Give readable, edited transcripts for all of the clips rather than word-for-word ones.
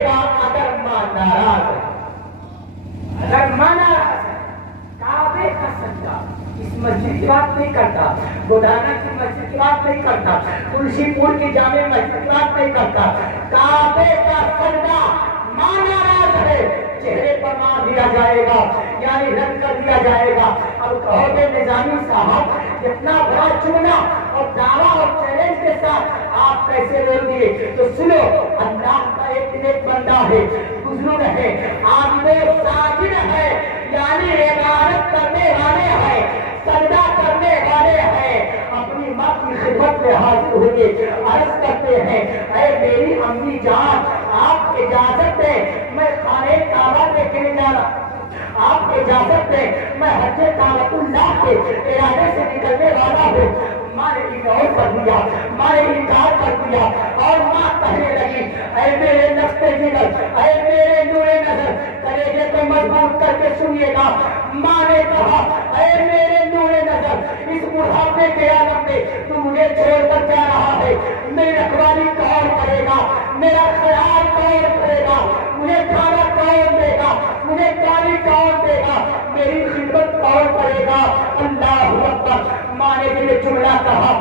اگر ماں ناراض ہے، اگر ماں ناراض ہے، کعبے کا سجدہ، اس مسجد کی بات نہیں کرتا، گودانا کی مسجد کی بات نہیں کرتا، تلسی پور کی جامع مسجد کی بات نہیں کرتا، کعبے کا سجدہ ماں ناراض ہے، چہرے پر مار دیا جائے گا، یعنی رد کر دیا جائے گا۔ اب کہو گے نظامی صاحب اتنا بڑا چونا اور دعویٰ اور چیلنج کے ساتھ آپ کیسے بول دیے؟ تو سنو، اللہ کا ایک بندہ ہے، بزرگ ہے، عابد ساجد ہے، یعنی عبادت کرنے والے ہیں، سجدہ کرنے والے ہیں، اپنی ماں کی خدمت میں حاضر ہوئے عرض کرتے ہیں، اے میری امی جان، آپ اجازت دیں میں خانہ کعبہ دیکھنے جا رہا ہوں، آپ اجازت دیں میں حج کعبۃ اللہ کے ارادے سے نکلنے والا ہوں۔ ماں نے اگنور کر دیا، ماں نے انکار کر دیا، اور ماں کہنے لگی، اے میرے نقطۂ جگر، اے میرے نور نظر، کلیجے کو مضبوط کر کے سنیے گا۔ ماں نے کہا، اے میرے نور نظر، اس بڑھاپے کے عالم میں تو مجھے چھوڑ کر جا رہا ہے، میری رکھوالی کون کرے گا، میرا خیال کون کرے گا، مجھے کھانا کون دے گا، مجھے پانی کون دے گا، میری خدمت کون کرے گا؟ اللہ اکبر۔ ماں نے یہ جملہ کہا،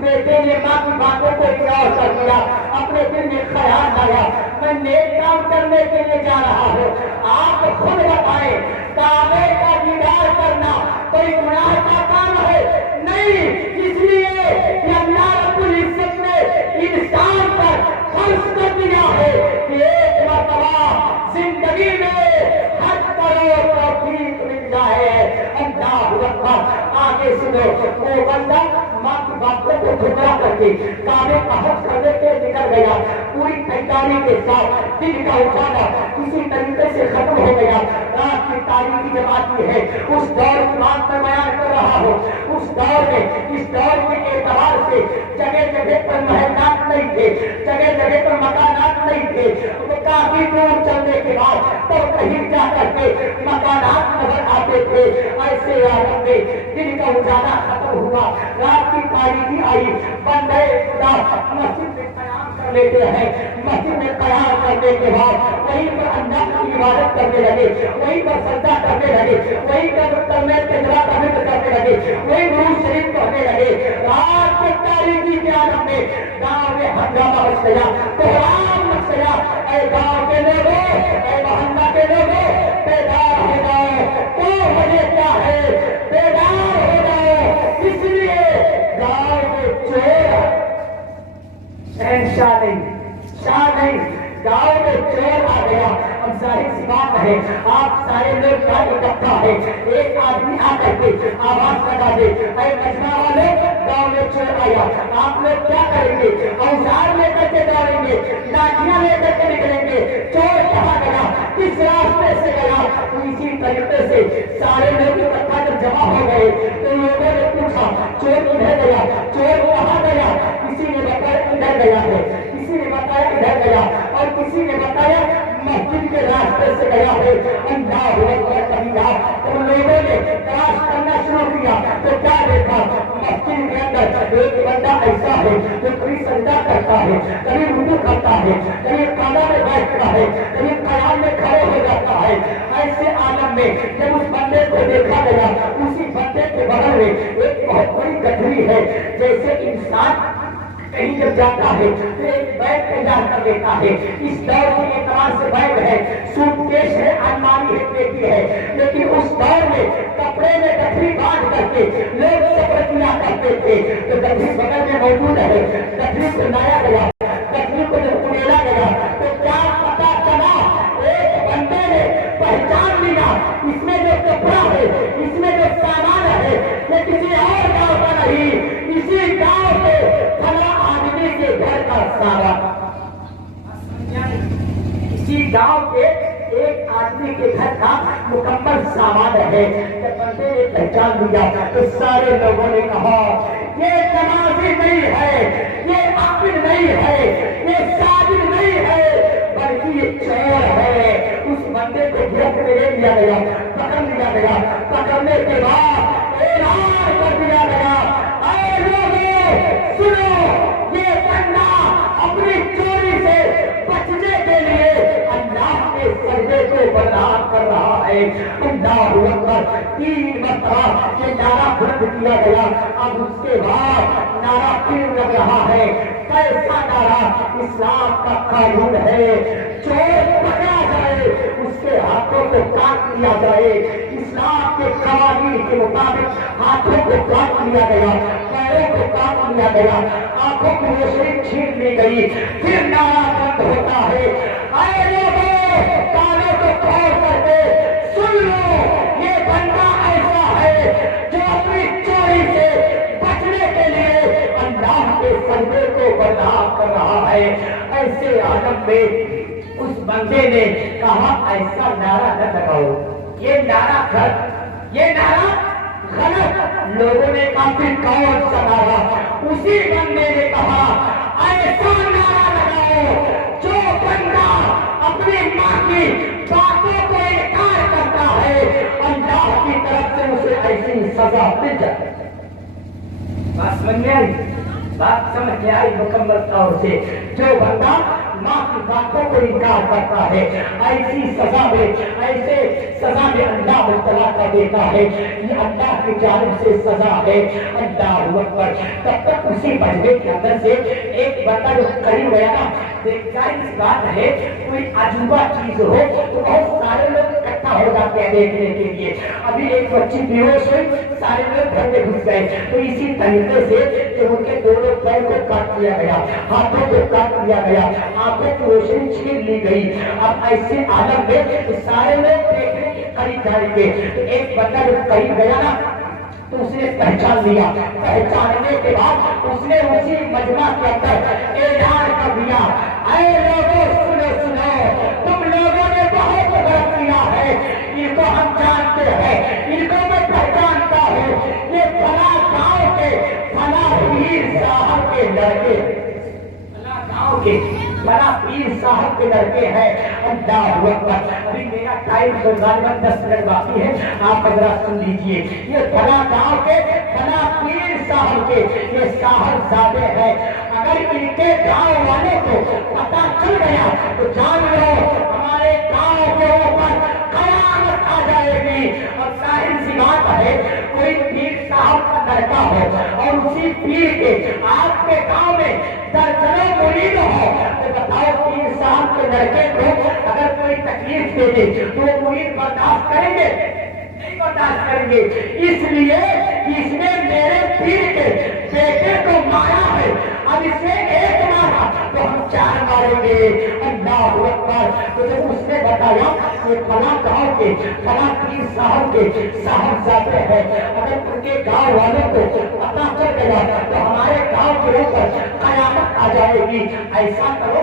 بیٹے نے ماں کی باتوں کو اگنور کر دیا، اپنے دل میں خیال آیا میں نیک کام کرنے کے لیے جا رہا ہوں، آپ خود بتائیں کعبے کا دیدار کرنا کوئی گناہ کا کام ہے؟ نہیں، اس لیے کہ اللہ رب العزت نے انسان پر فرض کر دیا ہے کہ ایک مرتبہ زندگی میں حج کرو توفیق مل جائے۔ اللہ اکبر۔ آگے سنو، وہ بندہ ماں کی باتوں کو ٹھکرا کر کے کعبے کا حج کرنے کے نکل گیا، پوری تیاری کے ساتھ دن کا اٹھانا کسی طریقے سے ختم ہو گیا۔ رات کی تاریخی جماعتی ہے، اس دور کی بات میں بیان کر رہا ہوں، اس دور میں، اس دور کے اعتبار سے جگہ جگہ پر محلات نہیں تھے، جگہ جگہ پر مکانات نہیں تھے، تو کافی دور چلنے کے بعد تو کہیں جا کر کے مکانات نظر آتے تھے۔ ایسے عالم میں دن کا اجالا ختم ہوا، رات کی تاریخی آئی، بندے خدا مسجد میں قیام کر لیتے ہیں، مسجد میں قیام کرنے کے بعد وہیں پر اللہ کی عبادت کرنے لگے، وہیں پر سجدہ کرنے لگے، وہیں پر ترمیم کے درا کا ذکر کرنے لگے، وہیں درود شریف پڑھنے لگے۔ رات کے تاریخی کے عالم میں گاؤں میں ہنگامہ مچ گیا، بحران مچ گیا۔ اے گاؤں کے لوگوں، اے محلہ کے لوگوں، بیدار ہو جاؤ، تو مجھے کیا ہے، بیدار ہو جاؤ، اس لیے گاؤں میں چور شہنشاہ نہیں، شاہ نہیں، گاؤں میں چور آ گیا۔ اب ظاہر سی بات ہے، آپ سارے لوگ کا اکٹھا ہے، ایک آدمی آ کر کے آواز لگا دے، اے مجمع والے گاؤں میں چور آیا، آپ لوگ کیا کریں گے؟ اوزار لے کر کے دوڑیں گے، لاٹھیاں لے کر کے نکلیں گے، چور کہاں گیا، کس راستے سے گیا؟ تو اسی طریقے سے سارے لوگ اکٹھا جب جمع ہو گئے تو لوگوں نے پوچھا چور کدھر گیا، چور کہاں گیا؟ کسی نے بتایا ادھر گیا ہے، کسی نے بتایا ادھر گیا، اور کسی نے بتایا مسجد کے راستے سے گیا ہے۔ اللہ اکبر کبیرہ۔ ان لوگوں نے تلاش کرنا شروع کیا تو کیا دیکھا؟ مسجد کے اندر ایک بندہ ایسا ہے جو کبھی سجدہ کرتا ہے، کبھی رکوع کرتا ہے، کبھی قعدہ میں بیٹھتا ہے، کبھی قیام میں کھڑے ہو جاتا ہے۔ ایسے عالم میں جب اس بندے کو دیکھا گیا، اسی بندے کے بغل میں ایک بہت بڑی گٹھری ہے، جیسے انسان کہیں جب جاتا ہے تو ایک بیگ تیار کر لیتا ہے، اس دور کے اعتبار سے بیگ ہے، سوٹ کیس ہے، الماری ہے، پیٹی ہے، لیکن اس دور میں کپڑے میں گٹھری باندھ کر کے لوگ سفر کیا کرتے تھے، تو گٹھری بغل میں موجود ہے، گٹھری کو لایا گیا، گٹھری کو جب اڑیلا گیا تو کیا پتا چلا؟ ایک بندے نے پہچان لیا اس میں جو کپڑا ہے، اس میں جو سامان ہے، یہ کسی اور گاؤں کا نہیں، اسی گاؤں سے فلاں آدمی کے گھر کا سامان، اسی گاؤں کے ایک آدمی کے گھر کا مکمل سامان ہے۔ جب بندے نے پہچان لیا تو سارے لوگوں نے کہا یہ نمازی نہیں ہے، یہ عابد نہیں ہے، یہ ساجد نہیں ہے، بلکہ یہ چور ہے۔ اس بندے کو گرفت میں لے لیا گیا، پکڑ لیا گیا، پکڑنے کے بعد اعلان کر دیا گیا، اے لوگوں سنو، یہ بندہ اپنی چوری سے بچنے کے لیے ہے اللہ اکبر 3 مرتبہ یہ نعرہ بلند کیا گیا. اب اس کے بعد نعرہ پھر لگ رہا ہے. کیسا نعرہ؟ اسلام کا قانون ہے چور پکڑا جائے اس کے ہاتھوں کو کاٹ لیا جائے. اسلام کے قوانین کے مطابق ہاتھوں کو کاٹ لیا گیا, پیروں کو کاٹ لیا گیا, آنکھوں کی روشنی چھین لی گئی. پھر نعرہ بند ہوتا ہے اے لوگوں کانوں کو کھول کر کے سن لو, یہ بندہ ایسا ہے جو اپنی چوری سے بچنے کے لیے اللہ کے سجدے کو برداشت کر رہا ہے. ایسے عالم میں اس بندے نے کہا ایسا نعرہ نہ لگاؤ, یہ نعرہ غلط, یہ نعرہ غلط. لوگوں نے کہا پھر کون سا نعرہ؟ اسی بندے نے کہا ایسا نعرہ لگاؤ جو بندہ اپنی ماں کی باتوں کو انکار کرتا ہے اللہ کی طرف سے اسے ایسی سزا مل جائے. بات سمجھ میں آئی؟ بات سمجھ میں آئی مکمل طور سے. جو بندہ ماں کی باتوں کو انکار کرتا ہے ایسی سزا میں, ایسے سزا میں اللہ مبتلا کر دیتا ہے. یہ اللہ کی جانب سے سزا ہے. اللہ اکبر. تب تک اسی مجمع کے اندر سے ایک بندہ جو قریب گیا نا, ظاہر سی بات ہے کوئی عجوبہ چیز ہو تو بہت سارے لوگ اکٹھا ہو جاتے ہیں دیکھنے کے لیے. ابھی ایک بچی بیہوش ہوئی, سارے لوگ گھر میں گھس گئے. تو اسی طریقے سے کہ ان کے دونوں پیر کو کاٹ لیا گیا, ہاتھوں کو کاٹ لیا گیا, آنکھوں کی روشنی چھین لی گئی. اب ایسے عالم میں سارے لوگ دیکھنے کے قریب جائیں گے. تو ایک بندہ جو قریب گیا نا تو اس نے پہچان لیا. پہچاننے کے بعد اس نے اسی مجمع کے اندر اعلان کر دیا اے لوگوں سنو سنو, تم لوگوں نے بہت غلط کیا ہے. ان کو ہم جانتے ہیں, ان کو میں پہچانتا ہوں. یہ فلاں گاؤں کے فلاں پیر صاحب کے لڑکے, فلاں گاؤں کے بڑا پیر صاحب کے لڑکے ہیں. اللہ اکبر. ابھی میرا ٹائم تو غالباً 10 منٹ باقی ہے, آپ حضرات سن لیجئے. یہ فلاں گاؤں کے فلاں پیر صاحب کے یہ صاحب زادے ہیں. اگر ان کے گاؤں والوں کو پتہ چل گیا تو جان لو ہمارے گاؤں کے اوپر قیامت آ جائے گی. اور ظاہر سی بات ہے کوئی پیر صاحب کا لڑکا ہو اور اسی پیر کے آپ کے گاؤں میں درجنوں مرید ہو تو بتاؤ پیر صاحب کے لڑکے کو اگر کوئی تکلیف دے دے تو وہ مرید برداشت کریں گے؟ نہیں برداشت کریں گے. اس لیے اس نے میرے پیر کے بیٹے کو مارا ہے, اب اس نے ایک مارا تو ہم 4 ماریں گے. اللہ اکبر. تو جب اس نے بتایا کہ فلاں گاؤں کے فلاں پیر صاحب کے صاحب زادے ہیں, اگر ان کے گاؤں والوں کو پتہ چل گیا تو ہمارے گاؤں کے اوپر قیامت آ جائے گی. ایسا کرو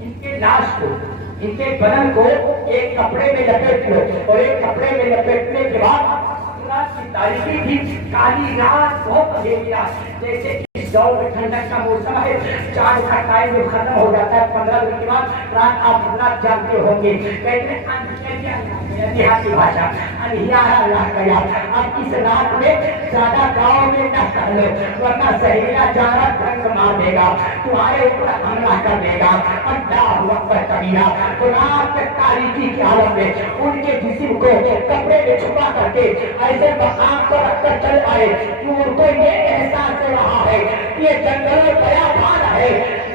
ان کے لاش کو, ان کے بدن کو ایک کپڑے میں لپیٹ لو, اور ایک کپڑے میں لپیٹنے کے بعد رات کی تاریخی بھی کالی رات, بہت اندھیری رات, جیسے اس دور میں ٹھنڈک کا موسم ہے, چاند کا ٹائم جب ختم ہو جاتا ہے 15 دن کے بعد رات, آپ حضرات جانتے ہوں گے کہتے ہیں دیہاتی بھاشا انہیارا رہ گیا. اب اس رات میں زیادہ گاؤں میں نہ ٹہلو ورنہ زہریلا جانور ڈنک مار دے گا, تمہارے اوپر حملہ کر دے گا. اللہ اکبر کبیرہ. تو رات میں تاریکی کی حالت میں ان کے جسم کو کپڑے میں چھپا کر کے ایسے مقام پر رکھ کر چل آئے کہ ان کو یہ احساس ہو رہا ہے کہ یہ جنگل بیابان ہے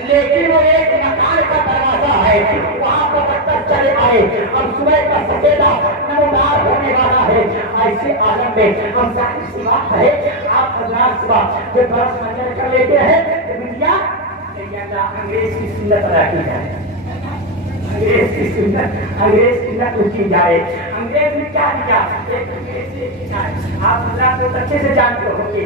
لیکن وہ ایک مکان کا دروازہ ہے, وہاں پر رکھ کر چلے آئے. اب صبح کا سفیدہ نمودار ہونے والا ہے. ایسے عالم میں ہم ظاہر سی بات ہے آپ حضرات صبح جب برس منظر کر لیتے ہیں تو بھیا انگریز کی سنت ادا کی جائے, انگریز کی سنت کی جائے. انگریز نے کیا کیا؟ ایک انگریز سے آپ حضرات بہت اچھے سے جانتے ہوں گے,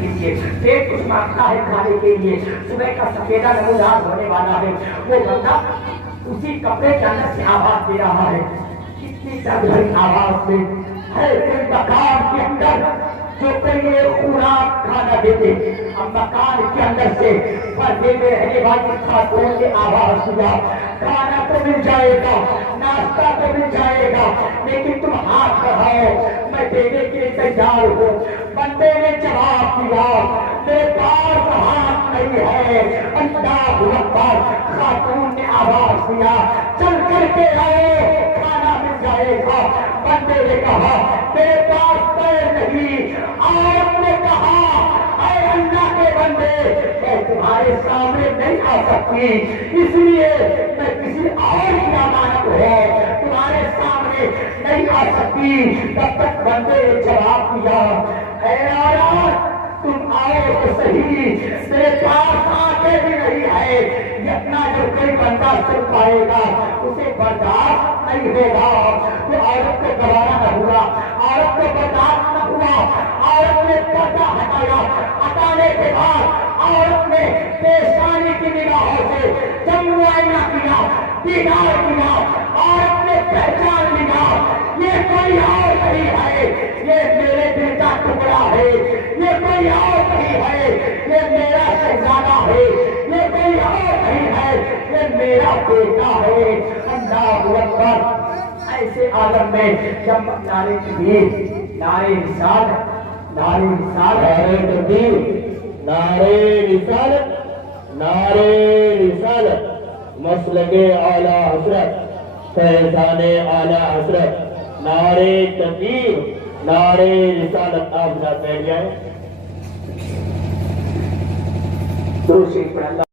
کے لیے, پیٹ کچھ مانگتا ہے کھانے کے لیے. صبح کا سفیدہ نمودار ہونے والا ہے. وہ بندہ اسی کپڑے کے اندر سے آواز دے رہا ہے, کتنی درد بھری آواز میں ہے کوئی مکان کے اندر جو پہلے خوراک کھانا دیتے. اب مکان کے اندر سے پردے میں رہنے والی خاتون کی آواز سنا, کھانا تو مل جائے گا, ناشتہ تو مل جائے گا, لیکن تم ہاتھ بڑھاؤ, میں دینے کے لیے تیار ہوں. بندے نے جواب دیا میرے پاس ہاتھ نہیں ہے. اللہ اکبر. خاتون نے آواز دیا چل کر کے آئے کھانا مل جائے گا. بندے نے کہا میرے پاس پیر نہیں. عورت نے کہا اے اللہ کے بندے میں تمہارے سامنے نہیں آ سکتی اس لیے میں کسی اور کی امانت ہے تمہارے سامنے نہیں آ سکتی. تب تک بندے نے جواب دیا اے عورت تم آؤ تو صحیح میرے پاس آتے بھی نہیں ہے. اتنا جو کوئی بندہ سن پائے گا اسے برداشت نہیں ہوگا. تو عورت کو گوارا نہ ہوا, عورت کو برداشت نہ ہوا. عورت نے پردہ ہٹایا. ہٹانے کے بعد عورت نے پیشانی کی نگاہوں سے جب معائنہ کیا دیدار کیا عورت نے پہچان لیا یہ کوئی اور نہیں ہے, یہ میرے دل کا ٹکڑا ہے, یہ کوئی اور نہیں ہے, یہ میرا شہزادہ ہے, یہ کوئی اور نہیں ہے, یہ میرا بیٹا ہے. اللہ اکبر. ایسے عالم میں جب نعرے تکبیر, نعرے رسالت, نعرے رسالت, نعرے تکبیر, نعرے رسالت, نعرے رسالت, مسلک اعلی حضرت, فیضان اعلی حضرت, نعرے تکبیر, نعرے رسالت. آپ ساتھ بیٹھ جائیں. درود شریف پڑھ اللہ